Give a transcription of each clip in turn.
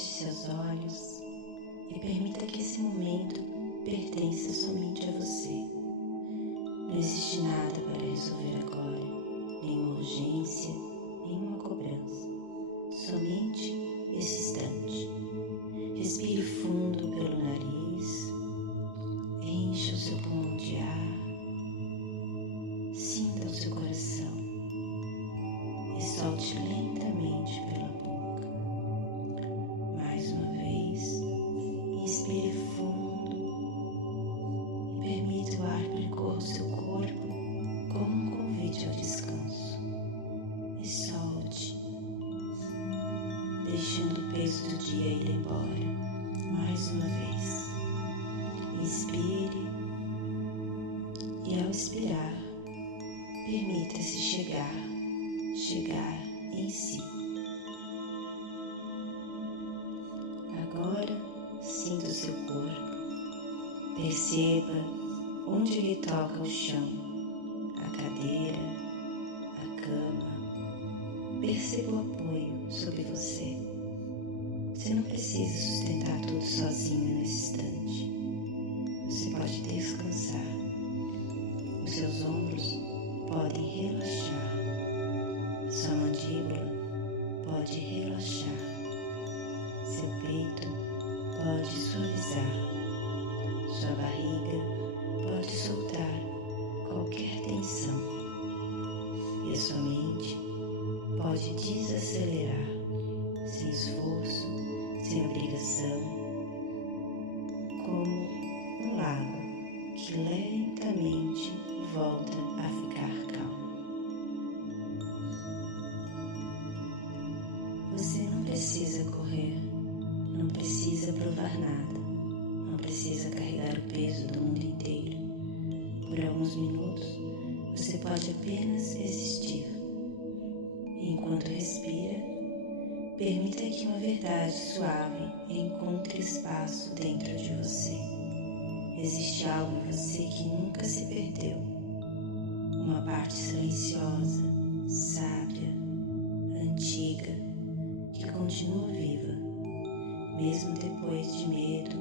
Feche seus olhos e permita que esse momento pertença somente a você. Não existe nada para resolver agora, nenhuma urgência, nenhuma cobrança, somente esse instante. Respire fundo pelo nariz, encha o seu pulmão de ar, sinta o seu coração e solte lentamente pela boca. Mais uma vez, inspire fundo e permita o ar percorrer o seu corpo como um convite ao descanso. E solte, deixando o peso do dia ir embora. Mais uma vez, inspire e ao expirar, permita-se chegar em si. Agora, sinta o seu corpo, perceba onde ele toca o chão, a cadeira, a cama, perceba o apoio sobre você. Você não precisa sustentar tudo sozinho nesse instante. Você pode descansar. Os seus ombros podem relaxar. Sua mandíbula pode relaxar. Seu peito pode suavizar. Sua barriga pode soltar qualquer tensão. E a sua mente pode desacelerar, sem esforço, sem obrigação, como um lago que lentamente volta a ficar calmo. Você não precisa correr, não precisa provar nada, não precisa carregar o peso do mundo inteiro. Por alguns minutos, você pode apenas existir. E enquanto respira, permita que uma verdade suave encontre espaço dentro de você. Existe algo em você que nunca se perdeu. Uma parte silenciosa, sábia, antiga, que continua viva, mesmo depois de medo,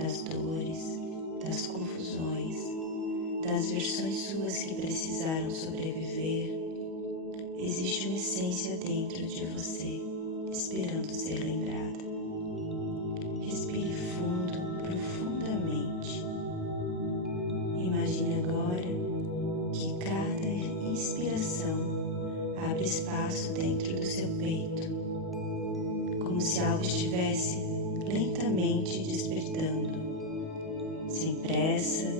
das dores, das confusões, das versões suas que precisaram sobreviver. Existe uma essência dentro de você, esperando ser lembrada. Respire fundo, profundamente. Imagine agora que cada inspiração abre espaço dentro do seu peito, como se algo estivesse lentamente despertando, sem pressa,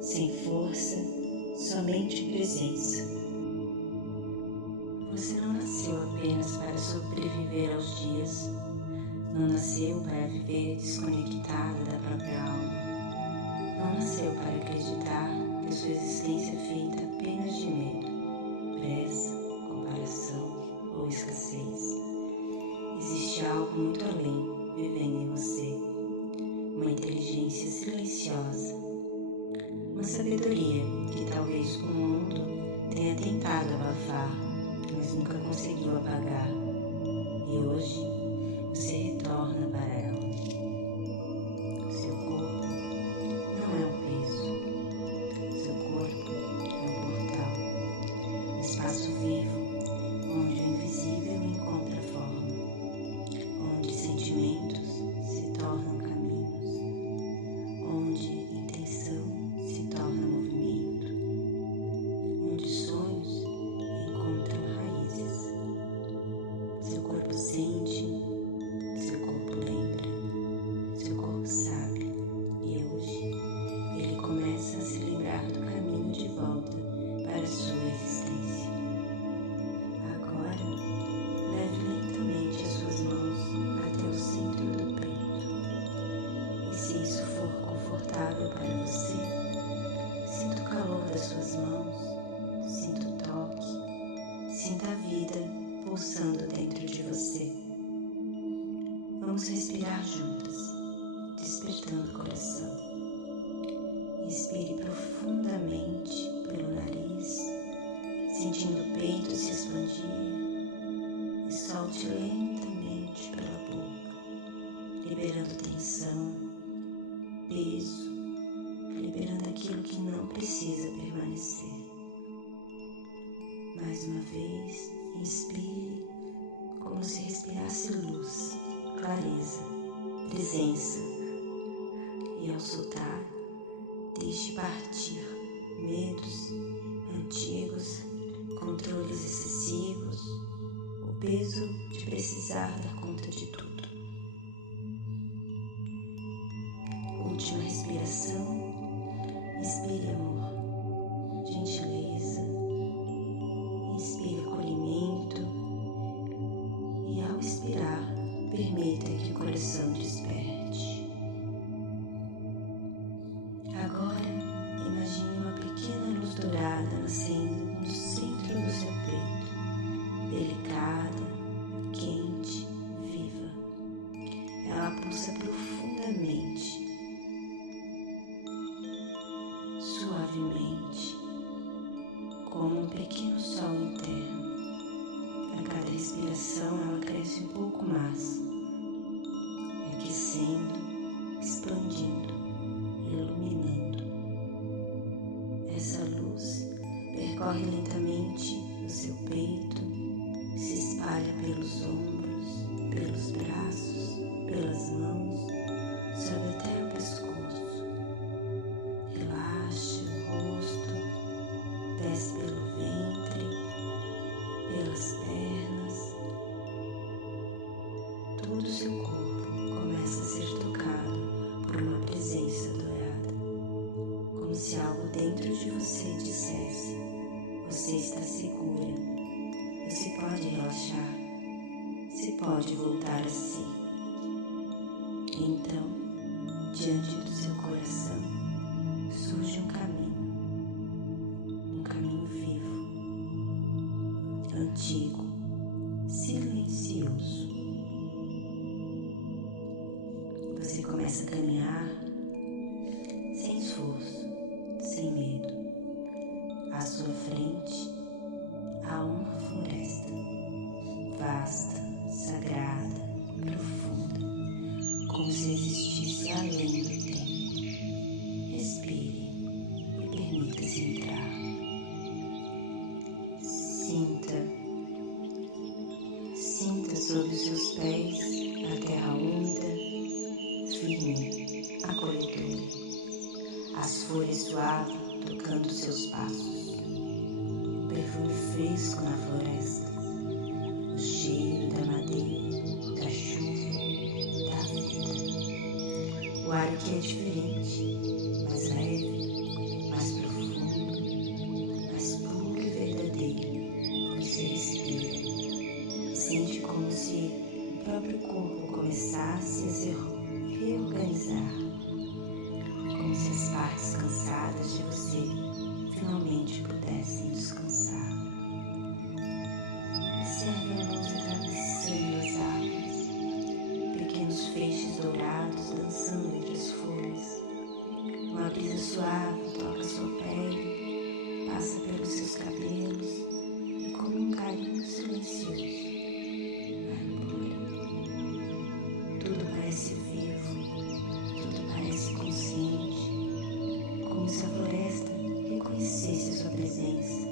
sem força, somente presença. Você não nasceu apenas para sobreviver aos dias, não nasceu para viver desconectada da própria alma, não nasceu para acreditar que sua existência é feita apenas de medo, pressa, comparação ou escassez. Existe algo muito além vivendo em você, uma inteligência silenciosa, uma sabedoria que talvez o mundo tenha tentado abafar, mas nunca conseguiu apagar. E hoje você retorna para ela. Seu corpo não é um peso. Seu corpo é um portal, um espaço vivo onde o invisível encontra forma, onde sentimentos se tornam caminhos, onde intenção se torna movimento, onde sonhos encontram raízes. Seu corpo sente, seu corpo lembra, seu corpo sabe, e hoje ele começa a se lembrar do caminho de volta para a sua existência. Agora, leve lentamente as suas mãos até o centro do peito. E se isso for confortável para você, sinta o calor das suas mãos, sinta o toque, sinta a vida pulsando dentro de você. Vamos respirar juntas, despertando o coração. Inspire profundamente pelo nariz, sentindo o peito se expandir, e solte lentamente pela boca. liberando tensão, peso, liberando aquilo que não precisa permanecer. Mais uma vez, inspire como se respirasse luz, clareza, presença. E ao soltar, deixe partir medos antigos, controles excessivos, o peso de precisar dar conta de tudo. Última respiração, inspire amor, gentileza, inspire acolhimento e ao expirar, permita que o coração desperte. Agora, imagine uma pequena luz dourada nascendo no centro do seu peito, delicada, quente, viva. Ela pulsa profundamente, suavemente, como um pequeno sol interno. A cada respiração ela cresce um pouco mais, aquecendo, expandindo, iluminando. Essa luz percorre lentamente o seu peito, se espalha pelos ombros, pelos braços, pelas mãos, sobe até o pescoço. Relaxa o rosto, desce pelo ventre, pelas pernas. Todo o seu corpo começa a ser tocado por uma presença dourada, como se algo dentro de você dissesse: você está segura, você pode relaxar, você pode voltar a si. Então, diante do seu coração, surge um caminho vivo, antigo, silencioso. Você começa a caminhar sem esforço, sem medo. À sua frente há uma floresta, vasta, sagrada, profunda, como se existisse além do tempo. Respire e permita-se entrar. Sinta sob os seus pés a terra úmida, firme, acolhedora, as folhas suaves tocando seus passos, o perfume fresco na floresta, o cheiro da madeira, da chuva, da vida. O ar aqui é diferente, mais leve, mais profundo, mais puro e verdadeiro. Você respira, sente como se o próprio corpo começasse a se reorganizar, como se as partes cansadas de você finalmente pudessem descansar. Observe a luz atravessando as árvores, pequenos feixes dourados dançando entre as folhas. Uma brisa suave toca sua pele, passa pelos seus cabelos e, como um carinho silencioso, vai embora. Tudo parece vivo, tudo parece consciente, como se a floresta reconhecesse a sua presença,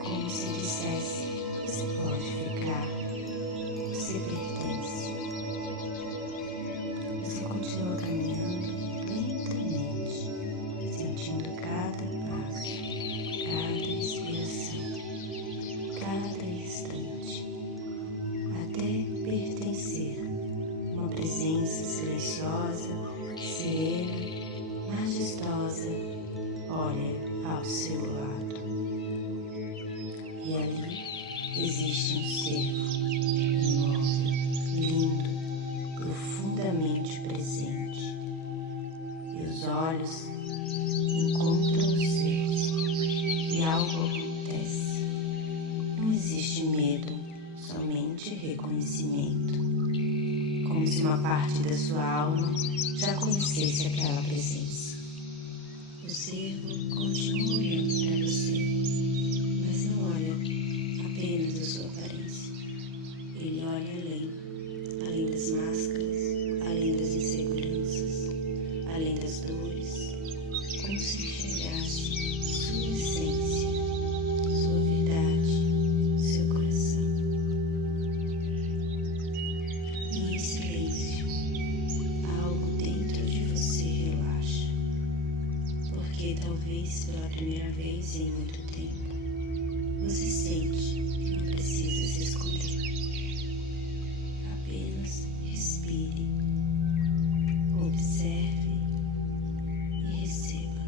como se dissesse: você pode ficar, você pertence. Você continua caminhando lentamente, sentindo cada passo, cada respiração, cada instante, até pertencer a uma presença silenciosa, serena, majestosa, olha ao seu lado. E ali existe um ser imóvel, lindo, profundamente presente. E os olhos encontram os seus e algo acontece. Não existe medo, somente reconhecimento. Como se uma parte da sua alma já conhecesse aquela presença. O ser continua olhando para você, mas não olha apenas a sua aparência. Ele olha além das máscaras pela primeira vez em muito tempo, você sente que não precisa se esconder. Apenas respire, observe e receba.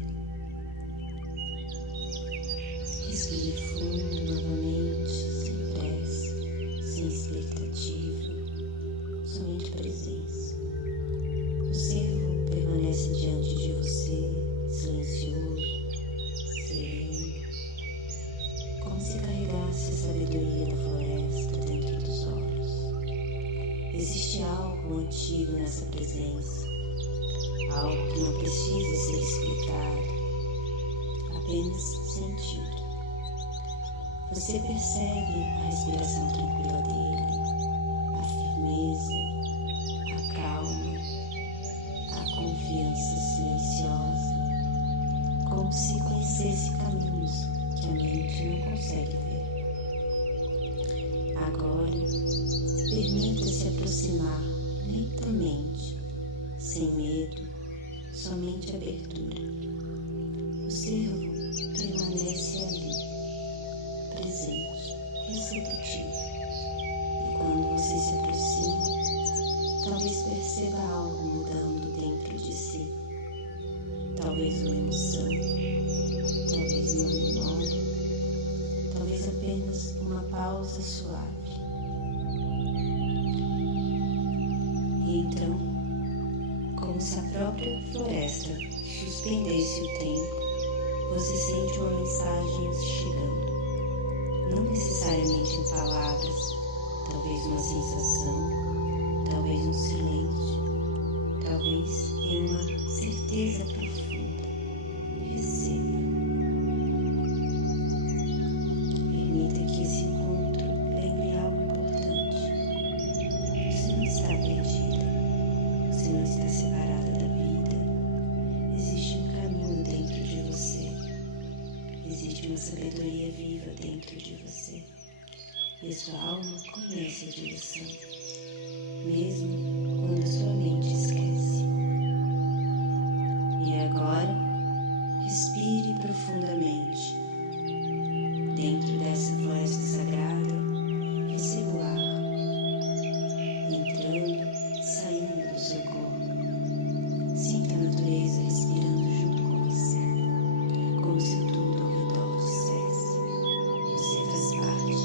Respire fundo novamente, sem pressa, sem expectativa, somente presença. O cervo permanece diante de você, silencioso, sereno, como se carregasse a sabedoria da floresta dentro dos olhos. Existe algo antigo nessa presença, algo que não precisa ser explicado, apenas sentido. Você percebe a respiração tranquila dele, a firmeza, a calma, a confiança silenciosa, como se conhecesse caminhos que a mente não consegue ver. Agora, permita-se aproximar lentamente, sem medo, somente abertura. O cervo permanece ali, presente, receptivo. E quando você se aproxima, talvez perceba algo mudando dentro de si. Talvez uma emoção, talvez uma memória, talvez apenas uma pausa suave. E então, como se a própria floresta suspendesse o tempo, você sente uma mensagem chegando. Não necessariamente em palavras, talvez uma sensação, talvez um silêncio, talvez em uma certeza profunda. Receba. Permita que esse encontro lembre algo importante. Você não está perdida, você não está separada da vida. Existe um caminho dentro de você. Existe uma sabedoria viva dentro de você. E a sua alma conhece a direção, mesmo quando a sua mente esquece. E agora, respire profundamente. Dentro dessa floresta sagrada, receba o ar, entrando e saindo do seu corpo. Sinta a natureza respirando junto com você, como se tudo ao redor dissesse: você faz parte,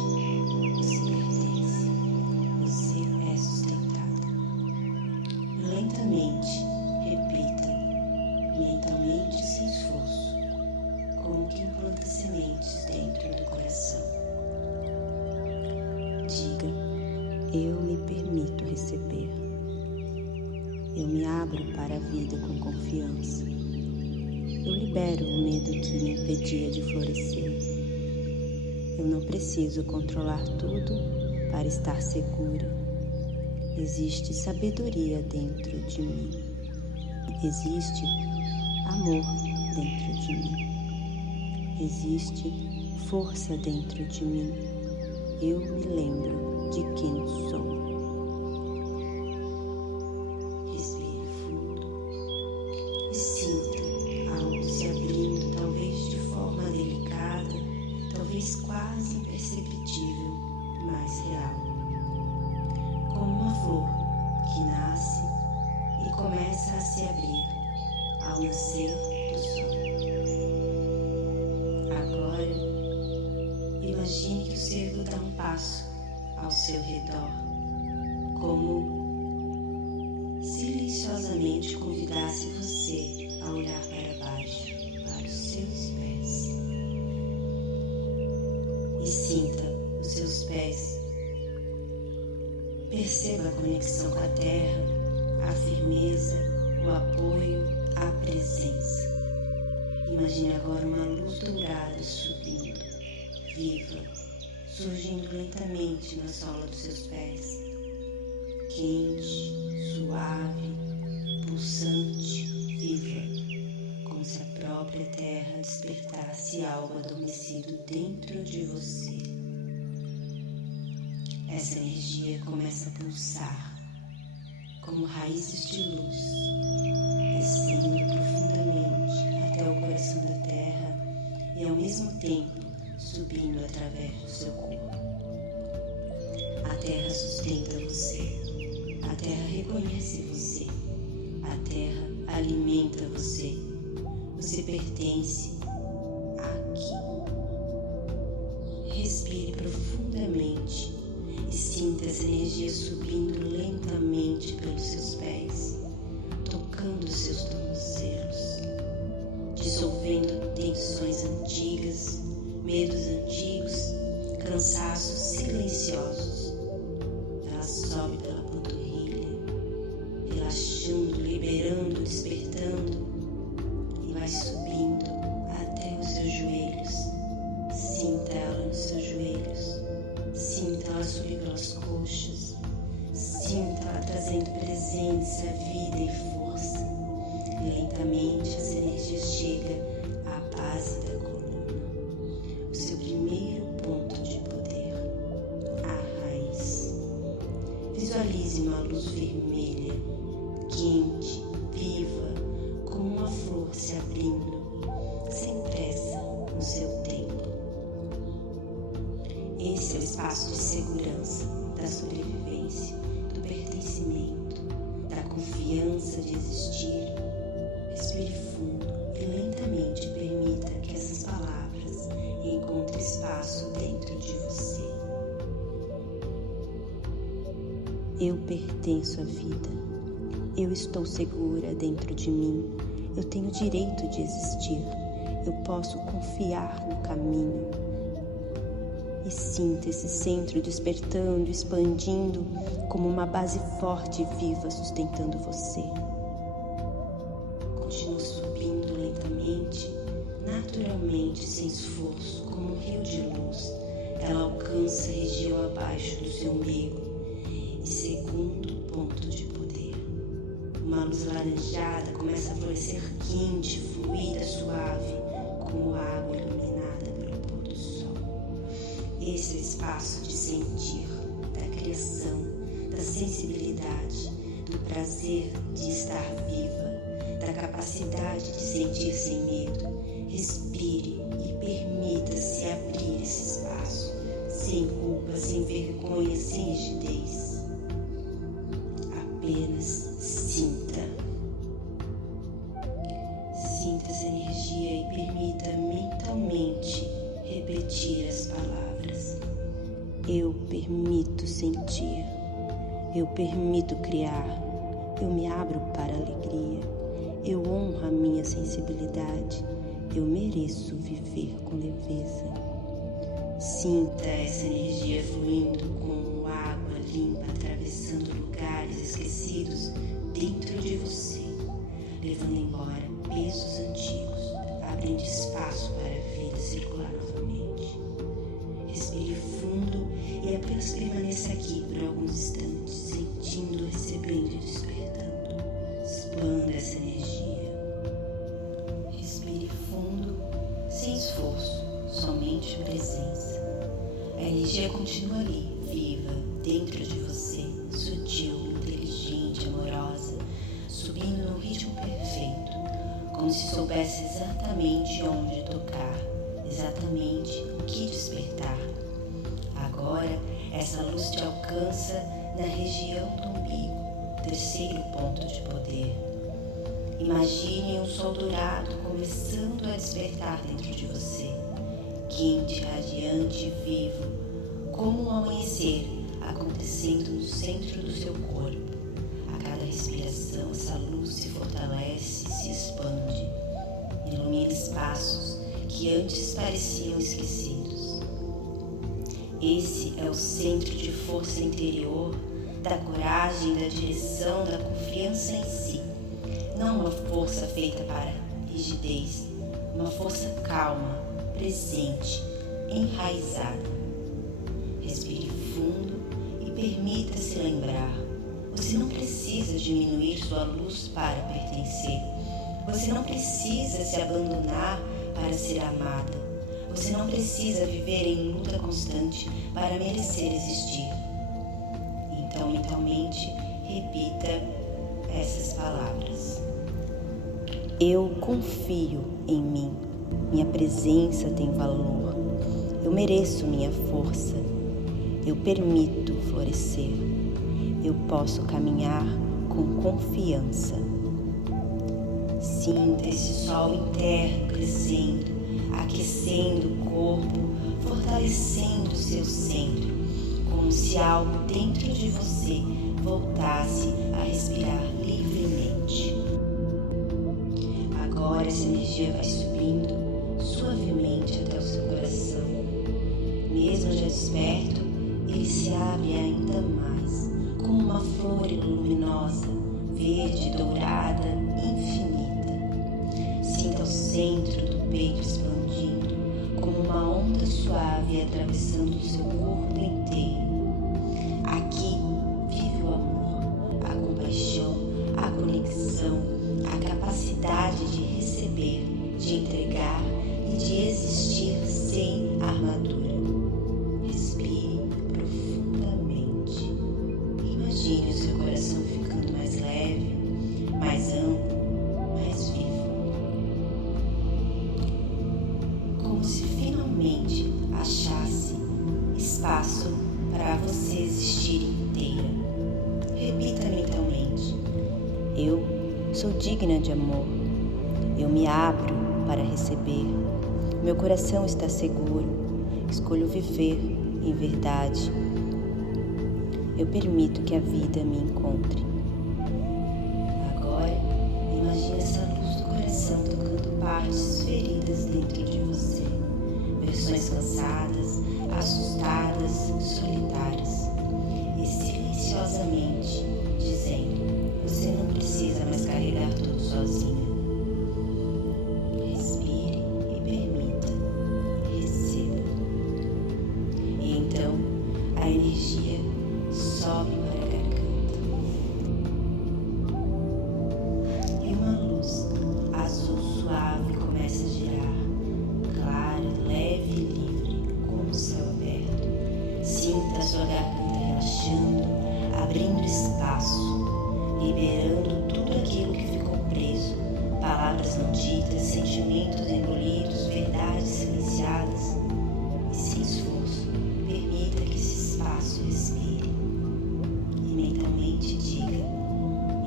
você pertence, você é sustentada. Lentamente, repita, mentalmente sem esforço, como quem planta sementes dentro do coração. Diga: eu me permito receber. Eu me abro para a vida com confiança. Eu libero o medo que me impedia de florescer. Eu não preciso controlar tudo para estar segura. Existe sabedoria dentro de mim. Existe amor dentro de mim. Existe força dentro de mim. Eu me lembro de quem sou. Respire fundo e sinta algo se abrindo, talvez de forma delicada, talvez quase imperceptível, mas real. Como uma flor que nasce e começa a se abrir ao nascer do sol. Agora, imagine que o cervo dá um passo ao seu redor, como silenciosamente convidasse você a olhar para baixo, para os seus pés. E sinta os seus pés. Perceba a conexão com a terra, a firmeza, o apoio, a presença. Imagine agora uma luz dourada subindo, viva, surgindo lentamente na sola dos seus pés. Quente, suave, pulsante, viva, como se a própria terra despertasse algo adormecido dentro de você. Essa energia começa a pulsar, como raízes de luz, descendo profundamente até o coração da terra e ao mesmo tempo subindo através do seu corpo. A terra sustenta você, a terra reconhece você, a terra alimenta você. Você pertence aqui. Respire profundamente e sinta essa energia subindo lentamente pelos seus pés, tocando seus tornozelos, dissolvendo tensões antigas, medos antigos, cansaços silenciosos. Ela sobe pela panturrilha, relaxando, liberando, despertando, e vai subindo até os seus joelhos. Sinta ela nos seus joelhos, sinta ela subir pelas coxas, sinta ela trazendo presença, vida e força. Lentamente essa energia chega à base da coluna, o seu primeiro ponto de poder, a raiz. Visualize uma luz vermelha, quente, viva, como uma flor se abrindo, sem pressa, no seu tempo. Esse é o espaço de segurança, da sobrevivência, do pertencimento, da confiança de existir. Respire fundo e lentamente permita que essas palavras encontrem espaço dentro de você. Eu pertenço à vida. Eu estou segura dentro de mim. Eu tenho o direito de existir. Eu posso confiar no caminho. E sinta esse centro despertando, expandindo como uma base forte e viva sustentando você. Continua subindo lentamente, naturalmente, sem esforço, como um rio de luz. Ela alcança a região abaixo do seu umbigo e segundo ponto de poder. Uma luz laranjada começa a florescer quente, fluida, suave, como água iluminada pelo pôr do sol. Esse é o espaço de sentir, da criação, da sensibilidade, do prazer de estar viva, da capacidade de sentir sem medo. Respire e permita-se abrir esse espaço, sem culpa, sem vergonha, sem rigidez. Apenas sinta. Sinta essa energia e permita mentalmente repetir as palavras. Eu permito sentir. Eu permito criar. Eu me abro para a alegria. Eu honro a minha sensibilidade. Eu mereço viver com leveza. Sinta essa energia fluindo como água limpa atravessando lugares esquecidos dentro de você, levando embora pesos antigos, abrindo espaço para a vida circular novamente. Respire fundo e apenas permaneça aqui por alguns instantes, sentindo, recebendo e despertando. Expanda essa energia. Respire fundo, sem esforço, somente presença. A energia continua ali, viva, dentro de você, sutil, inteligente, amorosa, subindo no ritmo perfeito, como se soubesse exatamente onde tocar, exatamente o que despertar. Agora, essa luz te alcança na região do umbigo, terceiro ponto de poder. Imagine um sol dourado começando a despertar dentro de você, quente, radiante e vivo, como um amanhecer acontecendo no centro do seu corpo. A cada respiração, essa luz se fortalece, se expande, ilumina espaços que antes pareciam esquecidos. Esse é o centro de força interior, da coragem, da direção, da confiança em si. Não uma força feita para rigidez, uma força calma, presente, enraizada. Respire fundo e permita-se lembrar. Você não precisa diminuir sua luz para pertencer. Você não precisa se abandonar para ser amada. Você não precisa viver em luta constante para merecer existir. Então, mentalmente, repita essas palavras. Eu confio em mim. Minha presença tem valor. Eu mereço minha força. Eu permito florescer. Eu posso caminhar com confiança. Sinta esse sol interno crescendo, aquecendo o corpo, fortalecendo o seu centro, como se algo dentro de você voltasse a respirar livremente. Agora essa energia vai subindo suavemente até o seu coração. Mesmo já desperto, ele se abre ainda mais, como uma flor luminosa, verde, dourada, infinita. Sinta o centro do peito expandindo, como uma onda suave atravessando o seu corpo inteiro. Aqui vive o amor, a compaixão, a conexão, a capacidade de receber, de entregar e de existir sem armadura. Respire profundamente. Imagine o seu coração ficando mais leve, mais amplo, mais vivo. Como se finalmente achasse espaço para você existir inteira. Repita mentalmente: eu sou digna de amor. Eu me abro para receber. Meu coração está seguro. Escolho viver em verdade. Eu permito que a vida me encontre. Agora, imagine essa luz do coração tocando partes feridas dentro de você. Versões cansadas, assustadas, solitárias. E silenciosamente dizendo: você não precisa mais carregar tudo sozinha. Respire e permita. Receba. E então a energia sobe para a garganta. E uma luz azul suave começa a girar, clara, leve e livre, como o céu aberto. Sinta a sua garganta relaxando, abrindo espaço, liberando tudo aquilo que ficou preso, palavras não ditas, sentimentos engolidos, verdades silenciadas. E sem esforço, permita que esse espaço respire. E mentalmente diga: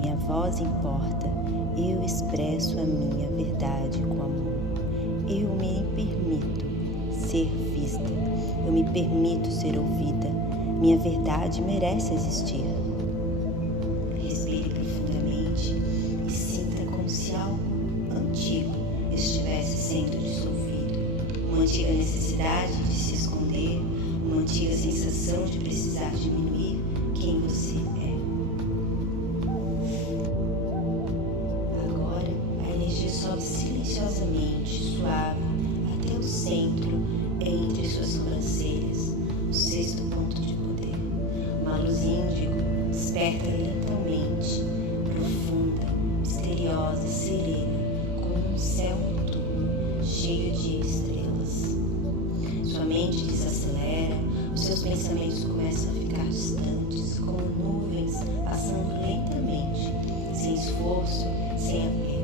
minha voz importa, eu expresso a minha verdade com amor. Eu me permito ser vista, eu me permito ser ouvida. Minha verdade merece existir. Respire profundamente e sinta como se algo antigo estivesse sendo dissolvido. Uma antiga necessidade de se esconder, uma antiga sensação de precisar diminuir quem você é. Agora a energia sobe silenciosamente, suave, até o centro, entre suas sobrancelhas, o sexto ponto de poder. Uma luz índigo desperta lentamente, profunda, misteriosa e serena, como um céu noturno cheio de estrelas. Sua mente desacelera, os seus pensamentos começam a ficar distantes, como nuvens passando lentamente, sem esforço, sem apego.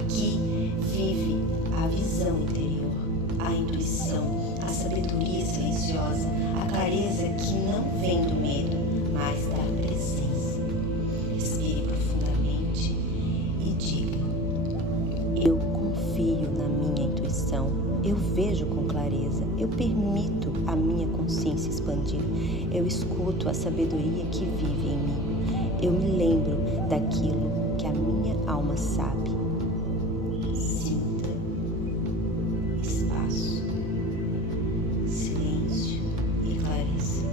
Aqui vive a visão interior, a intuição, a sabedoria silenciosa, a clareza que não vem do medo, mas da presença. Respire profundamente e diga: eu confio na minha intuição, eu vejo com clareza, eu permito a minha consciência expandir, eu escuto a sabedoria que vive em mim, eu me lembro daquilo que a minha alma sabe. Sinta espaço, silêncio e clareza.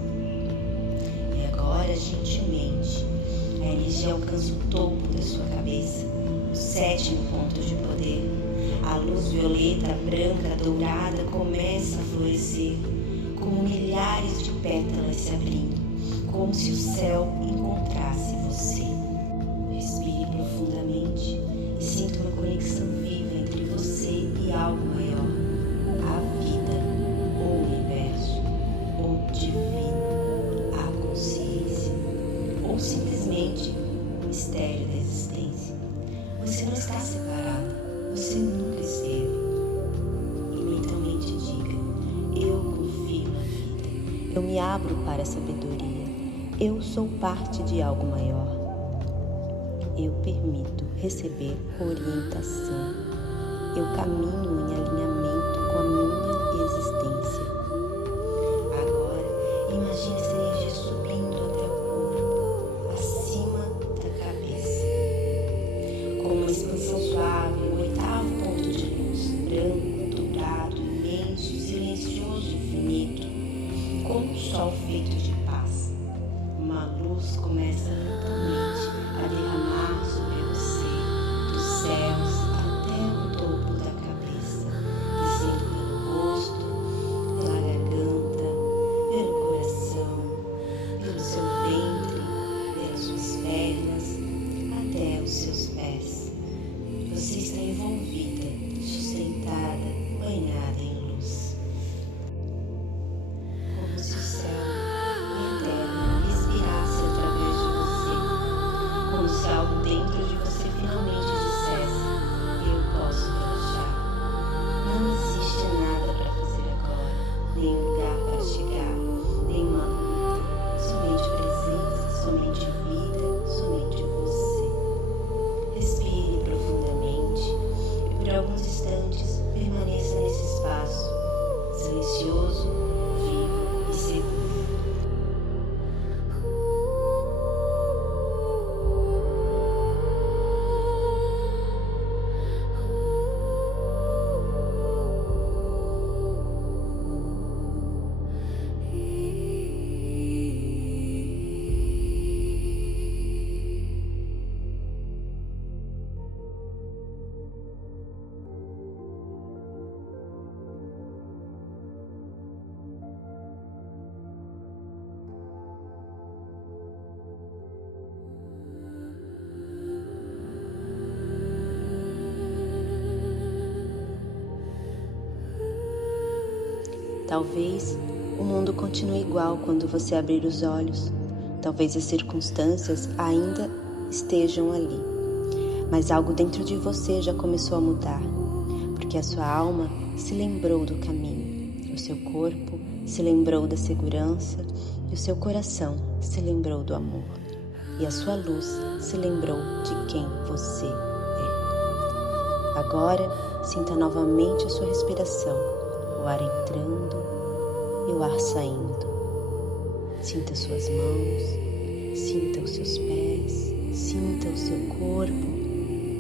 E agora, gentilmente, a energia alcança o topo da sua cabeça, o sétimo ponto de poder. A luz violeta, branca, dourada começa a florescer, como milhares de pétalas se abrindo, como se o céu encontrasse você. Respire profundamente e sinta uma conexão viva entre você e algo maior, a vida, o universo, o divino, a consciência, ou simplesmente o mistério da existência. Você não está separado, você nunca esteve. Eu me abro para a sabedoria. Eu sou parte de algo maior. Eu permito receber orientação. Eu caminho em alinhamento com a minha existência. Agora, imagine essa energia subindo até o corpo, acima da cabeça. Com uma expansão suave, o oitavo ponto de luz, branco, dourado, imenso, silencioso, infinito, como um sol feito de paz. Uma luz começa lentamente a derramar sobre você, dos céus até o topo da cabeça, descendo pelo rosto, pela garganta, pelo coração, pelo seu ventre, pelas suas pernas, até os seus pés. Você está envolvida, sustentada, banhada em luz. Como se o céu e a terra respirassem através de você. Como se algo dentro de você finalmente dissesse: eu posso relaxar. Não existe nada para fazer agora, nem lugar para chegar, nenhuma luta. Somente presença, somente vida, somente você. Respire profundamente e por alguns instantes permaneça nesse espaço, silencioso, vivo e seguro. Talvez o mundo continue igual quando você abrir os olhos. Talvez as circunstâncias ainda estejam ali. Mas algo dentro de você já começou a mudar, porque a sua alma se lembrou do caminho, o seu corpo se lembrou da segurança e o seu coração se lembrou do amor. E a sua luz se lembrou de quem você é. Agora, sinta novamente a sua respiração, o ar entrando e o ar saindo. Sinta suas mãos, sinta os seus pés, sinta o seu corpo,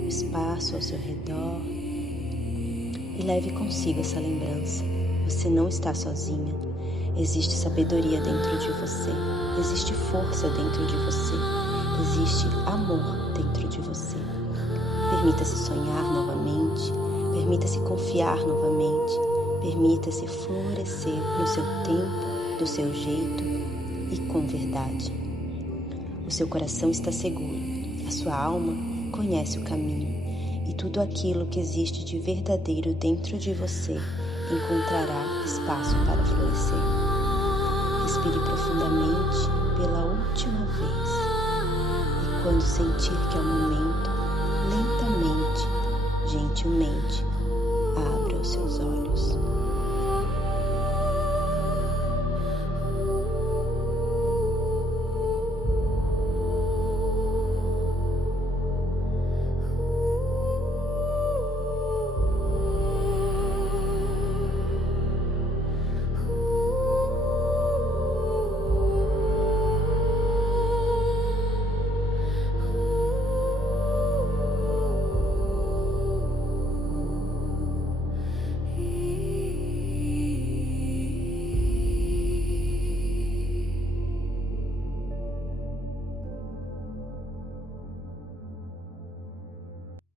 o espaço ao seu redor e leve consigo essa lembrança. Você não está sozinha. Existe sabedoria dentro de você, existe força dentro de você, existe amor dentro de você. Permita-se sonhar novamente, permita-se confiar novamente, permita-se florescer no seu tempo, do seu jeito e com verdade. O seu coração está seguro, a sua alma conhece o caminho e tudo aquilo que existe de verdadeiro dentro de você encontrará espaço para florescer. Respire profundamente pela última vez e quando sentir que é o momento, lentamente, gentilmente, abra os seus olhos.